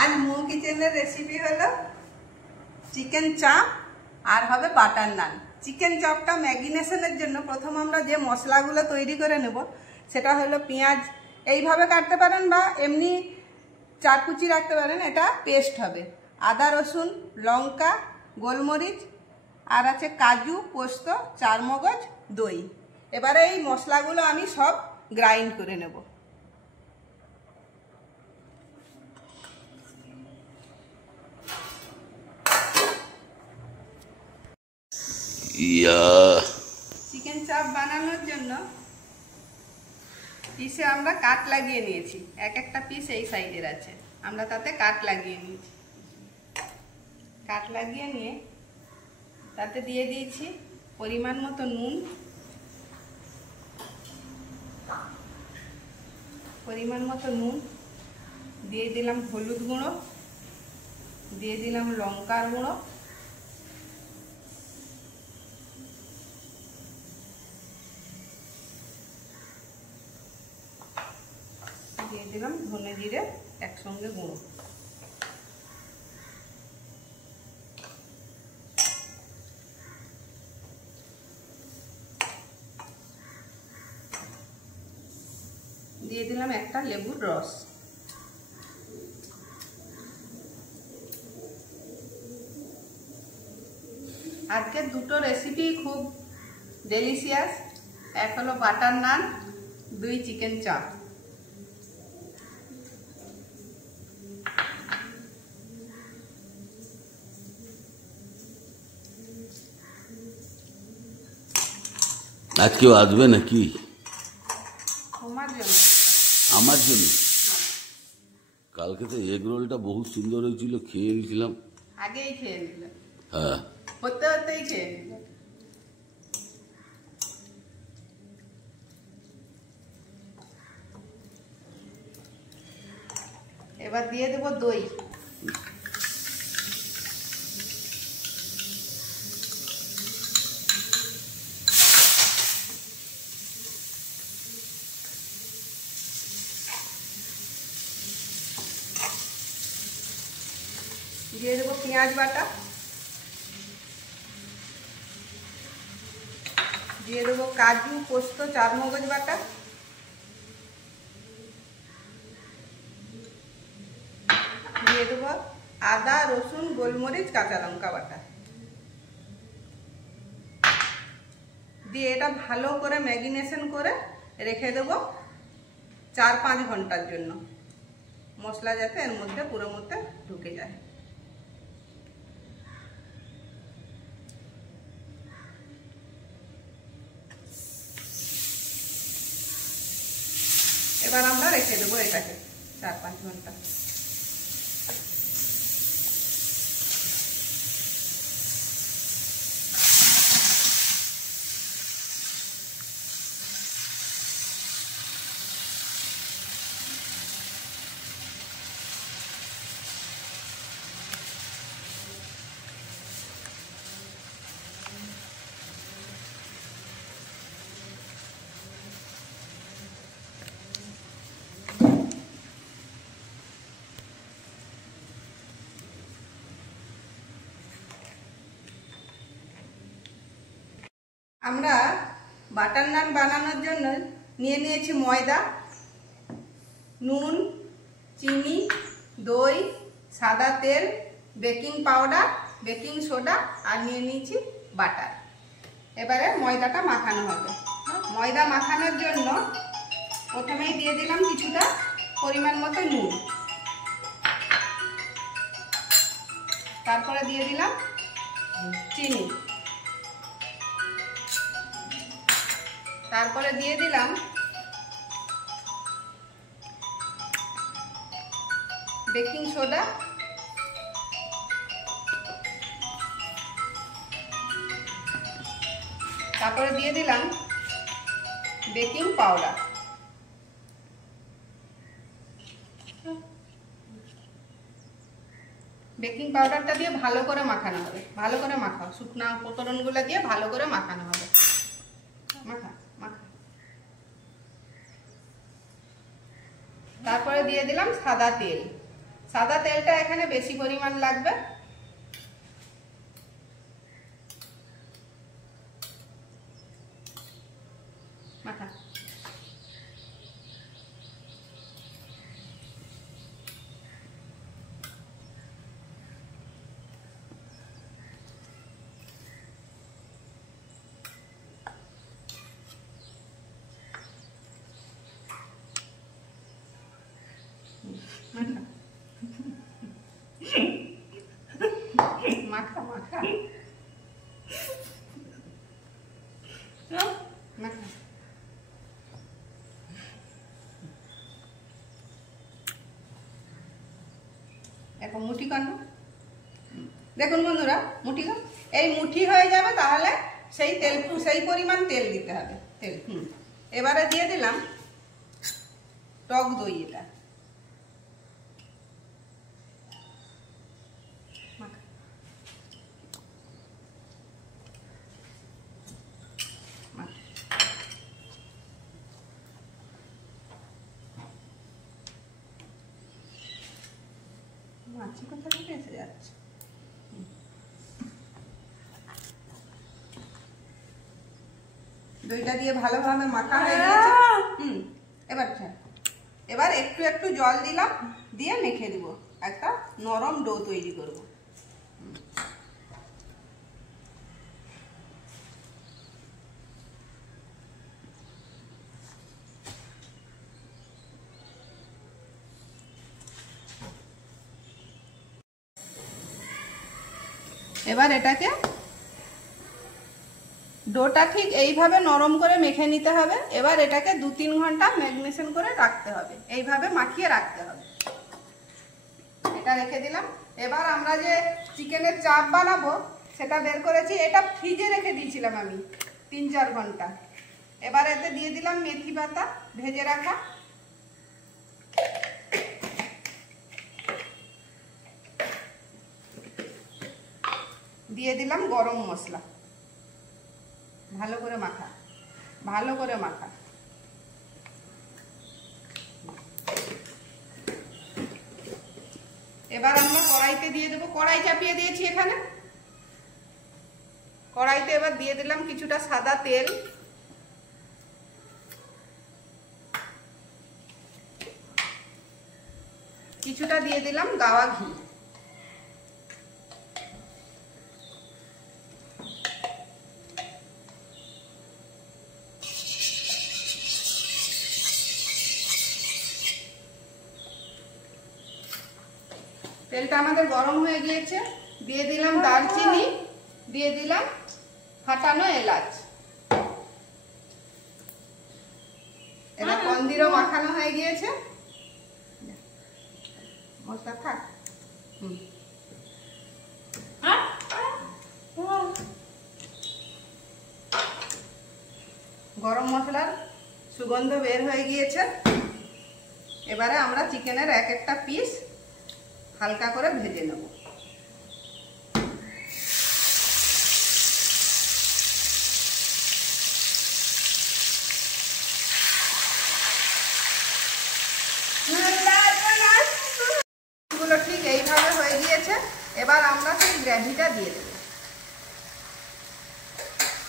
आज मो किचेনের রেসিপি হলো চিকেন চাপ আর হবে বাটার নান। চিকেন চাপটা ম্যাগিনেশনের জন্য প্রথম আমরা যে মশলাগুলো তৈরি করে নেব সেটা হলো পেঁয়াজ এইভাবে কাটতে পারেন বা এমনি চাকুচি রাখতে পারেন, এটা পেস্ট হবে। আদা রসুন লঙ্কা গোলমরিচ আর আছে কাজু পোস্ত চারমগজ দই। এবারে এই মশলাগুলো আমি সব গ্রাইন্ড করে নেব। চিকেন চাপ বানানোর জন্য পিসে আমরা কাট লাগিয়ে নিয়েছি, এক একটা পিস এই সাইজের আছে, আমরা তাতে কাট লাগিয়ে নিয়েছি। কাট লাগিয়ে নিয়ে তাতে দিয়ে দিয়েছি পরিমাণ মতো নুন, দিয়ে দিলাম হলুদ গুঁড়ো, দিয়ে দিলাম লঙ্কার গুঁড়ো, দিয়ে দিলাম ধনে জিরে একসঙ্গে গুঁড়ো। দিয়ে দিলাম একটা লেবুর রস। আজকের দুটো রেসিপি খুব ডেলিশিয়াস, এক হলো বাটার নান, দুই চিকেন চাপ। আজ কেউ আসবে নাকি? আমার জন্য কালকে তো এগ রোলটা বহু সুন্দর হয়েছিল, খেয়ে গেছিলাম। আগেই খেয়ে নিলাম, হ্যাঁ হতেই খেয়ে নিলাম। এবার দিয়ে দেবো দই। দিয়ে দেবো পেঁয়াজ বাটা, দিয়ে দেবো কাজু পোস্ত চারমগজ বাটা, দিয়ে দেবো আদা রসুন গোলমরিচ কাঁচা লঙ্কা বাটা। দিয়ে এটা ভালো করে ম্যাগিনেশন করে রেখে দেবো 4-5 ঘন্টার জন্য, মশলা যাতে এর মধ্যে পুরো মধ্যে ঢুকে যায়। এবার আমরা রেখে দেবো এটাকে 4-5 ঘন্টা। আমরা বাটার নান বানানোর জন্য নিয়ে নিয়েছি ময়দা, নুন, চিনি, দই, সাদা তেল, বেকিং পাউডার, বেকিং সোডা আর নিয়ে নিয়েছি বাটার। এবারে ময়দাটা মাখানো হবে। ময়দা মাখানোর জন্য প্রথমেই দিয়ে দিলাম কিছুটা পরিমাণ মতো নুন, তারপরে দিয়ে দিলাম চিনি, তারপরে দিয়ে দিলাম বেকিং সোডা, তারপরে দিয়ে দিলাম বেকিং পাউডার। বেকিং পাউডারটা দিয়ে ভালো করে মাখানো হবে, ভালো করে মাখাও, শুকনা উপকরণগুলো দিয়ে ভালো করে মাখানো হবে। মাখা মাখা। তারপরে দিয়ে দিলাম সাদা তেল। সাদা তেলটা এখানে বেশি পরিমাণ লাগবে। মাখা মাখা মাখা মাখা। এখন মুঠি কর না, দেখুন বন্ধুরা মুঠি কর, এই মুঠি হয়ে যাবে, তাহলে সেই তেল সেই পরিমাণ তেল দিতে হবে। তেল এবারে দিয়ে দিলাম টক দই। এটা মাছি কোথা থেকে এসে যাচ্ছে। দইটা দিয়ে ভালোভাবে মাখা হয়ে গেছে। এবার একটু একটু জল দিলাম, দিয়ে মেখে দিব, একটা নরম ডো তৈরি করব। এবার এটাকে ডোটা ঠিক এইভাবে নরম করে মেখে নিতে হবে। এবার এটাকে 2-3 ঘন্টা ম্যারিনেশন করে রাখতে হবে, এইভাবে মাখিয়ে রাখতে হবে। এটা রেখে দিলাম। এবার আমরা যে চিকেনের চাপ বানাবো সেটা বের করেছি, এটা ফ্রিজে রেখে দিয়েছিলাম আমি 3-4 ঘন্টা। এবার এতে দিয়ে দিলাম মেথি পাতা ভেজে রাখা, দিয়ে দিলাম গরম মশলা। ভালো করে মাখা, ভালো করে মাখা। এবার আমরা কড়াইতে দিয়ে দেবো, কড়াই চাপিয়ে দিয়েছি এখানে। কড়াইতে এবার দিয়ে দিলাম কিছুটা সাদা তেল, কিছুটা দিয়ে দিলাম গাওয়া ঘি, তেলটা আমাদের গরম হয়ে গিয়েছে। দিয়ে দিলাম দারচিনি, দিয়ে দিলাম ফাটানো এলাচ। এবার কন্দিরও মাখানো হয়ে গিয়েছে, মশলা থাক। গরম মশলার সুগন্ধ বের হয়ে গিয়েছে। এবারে আমরা চিকেনের এক একটা পিস হালকা করে ভেজে নেব। গুলো ঠিক এইভাবে হয়ে গিয়েছে। এবার আমরা সেই গ্রেভিটা দিয়ে দেব।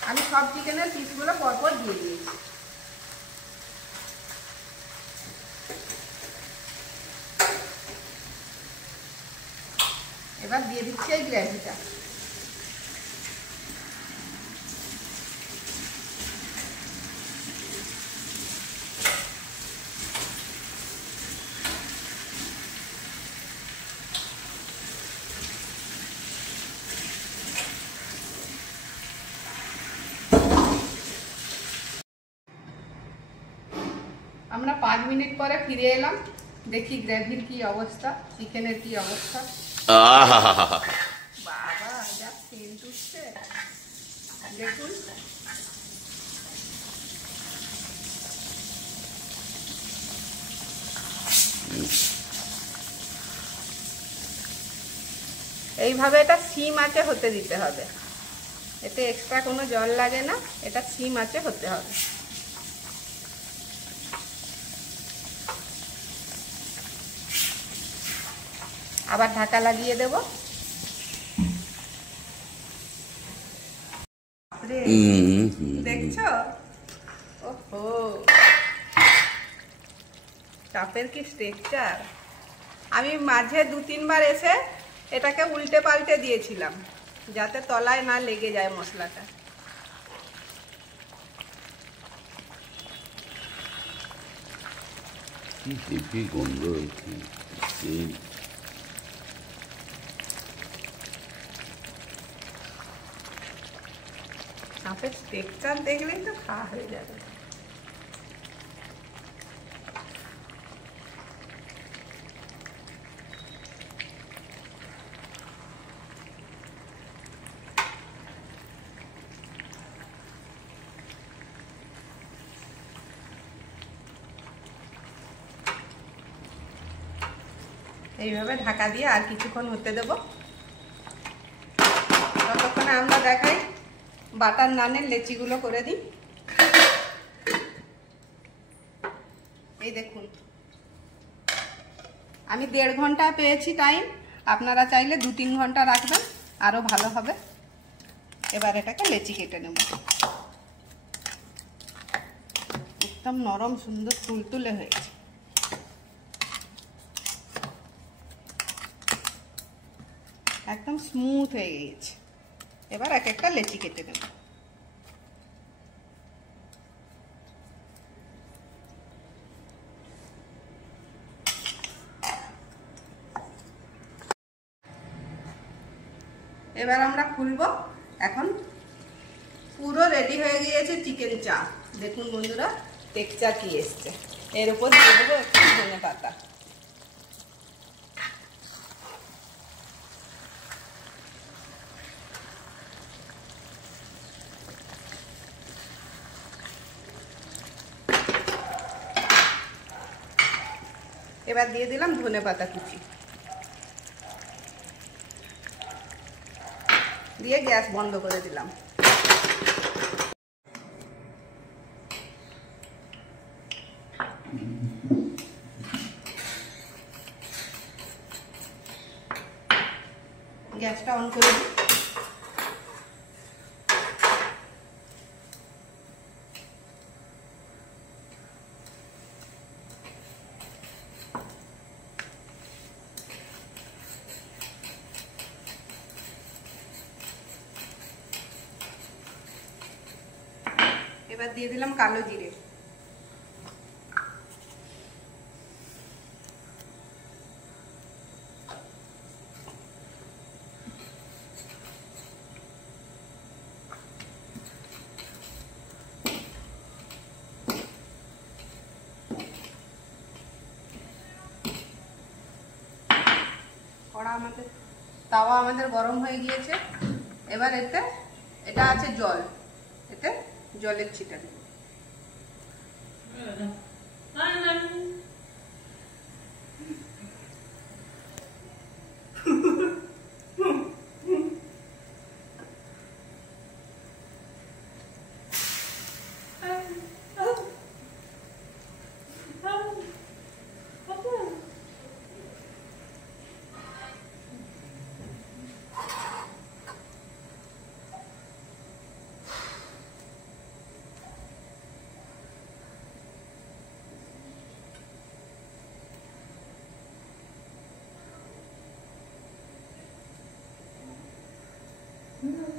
আমি সব চিকেনের পিসগুলো পরপর দিয়ে দিয়েছি। এবার দিয়ে দিচ্ছি এই গ্রেভিটা। আমরা 5 মিনিট পরে ফিরে এলাম, দেখি গ্রেভির কি অবস্থা, চিকেনের কি অবস্থা। বাবা যা সেন্ট উঠছে দেখুন। এইভাবে এটা সিম আঁচে হতে দিতে হবে, এতে এক্সট্রা কোনো জল লাগে না, এটা সিম আঁচে হতে হবে। আবার ঢাকা লাগিয়ে দেব। দেখছো? ওহো, চাপের কি স্ট্রাকচার। আমি মাঝে 2-3 বার এসে এটাকে উল্টে পাল্টে দিয়েছিলাম যাতে তলায় না লেগে যায় মশলাটা। কি হেভি গন্ধ হয়েছে। চাপের স্ট্রাকচার দেখলেই তো খাওয়া হয়ে যাবে। এইভাবে ঢাকা দিয়ে আর কিছুক্ষণ হতে দেব। ততক্ষণে আমরা দেখাই বাটার নানের লেচিগুলো করে দিই। এই দেখুন, আমি 1.5 ঘন্টা পেয়েছি টাইম। আপনারা চাইলে 2-3 ঘন্টা রাখবেন, আরো ভালো হবে। এবার এটাকে লেচি কেটে নেব। একদম নরম সুন্দর তুলতুলে হয়েছে। একদম স্মুথ হয়ে গেছে। এবার এক একটা লেচি কেটে নেব। এবার আমরা খুলবো। এখন পুরো রেডি হয়ে গিয়েছে চিকেন চাপ। দেখুন বন্ধুরা, টেক্সচার কি এসছে। এর উপর দিয়ে দেবো একটু ধনেপাতা। এবার দিয়ে দিলাম ধনেপাতা কুচি, দিয়ে গ্যাস বন্ধ করে দিলাম। গ্যাসটা অন করে দিই। এবার দিয়ে দিলাম কালো জিরে। তাওয়া আমাদের গরম হয়ে গিয়েছে। এবার এটা আছে জল, এতে জলের ছিটা দেব।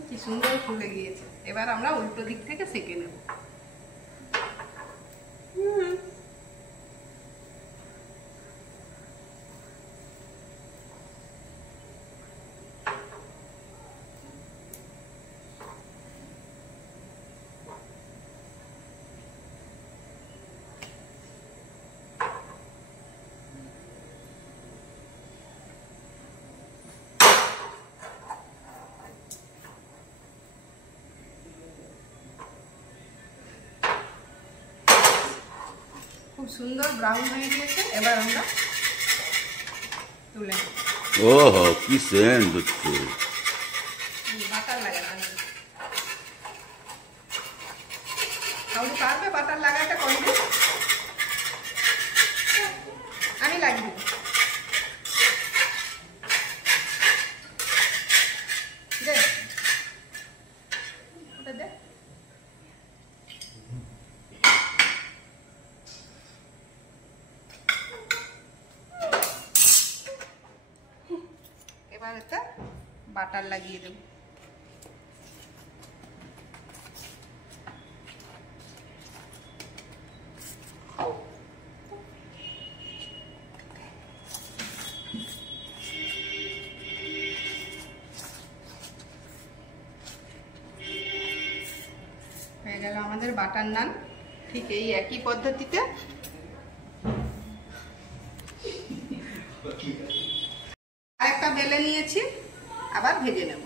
কি সুন্দর ফুলে গিয়েছে। এবার আমরা উল্টো দিক থেকে সেঁকে নেব। খুব সুন্দর ব্রাউন হয়ে গিয়েছে। এবার আমরা তুলে নেব। ওহো, কি সেন্ট হচ্ছে। বাটার লাগাতে কাউরি পারবে বাটার লাগাতে? করবে, আমি লাগিয়ে এবার এতে বাটার লাগিয়ে দেব। হয়ে গেল আমাদের বাটার নান। ঠিক এই একই পদ্ধতিতে আরেকটা বেলে নিয়েছি, আবার ভেজে নেব।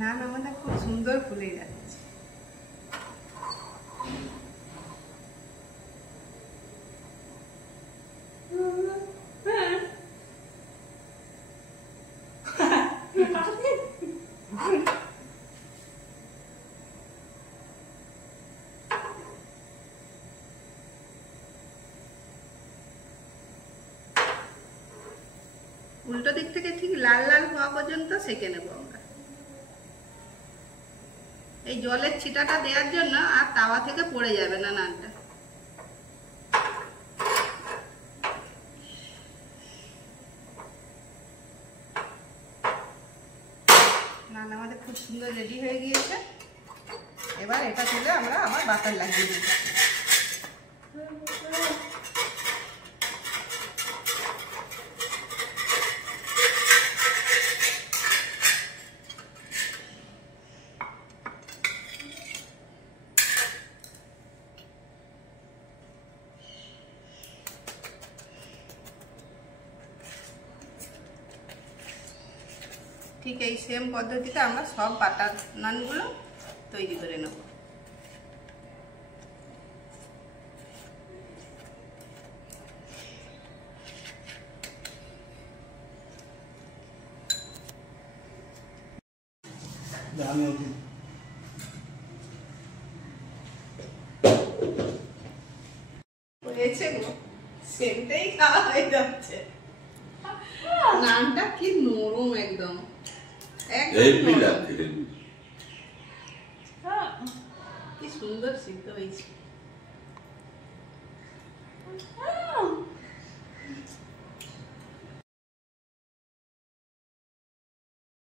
নান আমাদের খুব সুন্দর ফুলে যাচ্ছে। উল্টো দিক থেকে ঠিক লাল লাল হওয়া পর্যন্ত সেঁকে নেব আমরা। এই জলের ছিটাটা দেওয়ার জন্য আর তাওয়া থেকে পড়ে যাবে না নানটা। নান আমাদের খুব সুন্দর রেডি হয়ে গিয়েছে। এবার এটা তুলে আমরা আবার বাটার লাগিয়ে দেব। ঠিক এই সেম পদ্ধতিতে আমরা সব বাটার নানগুলো তৈরি করে নেব। হয়েছে গো, সেমটাই খাওয়া হয়ে যাচ্ছে। নানটা কি নরম একদম, কি সুন্দর সিদ্ধ হয়েছে।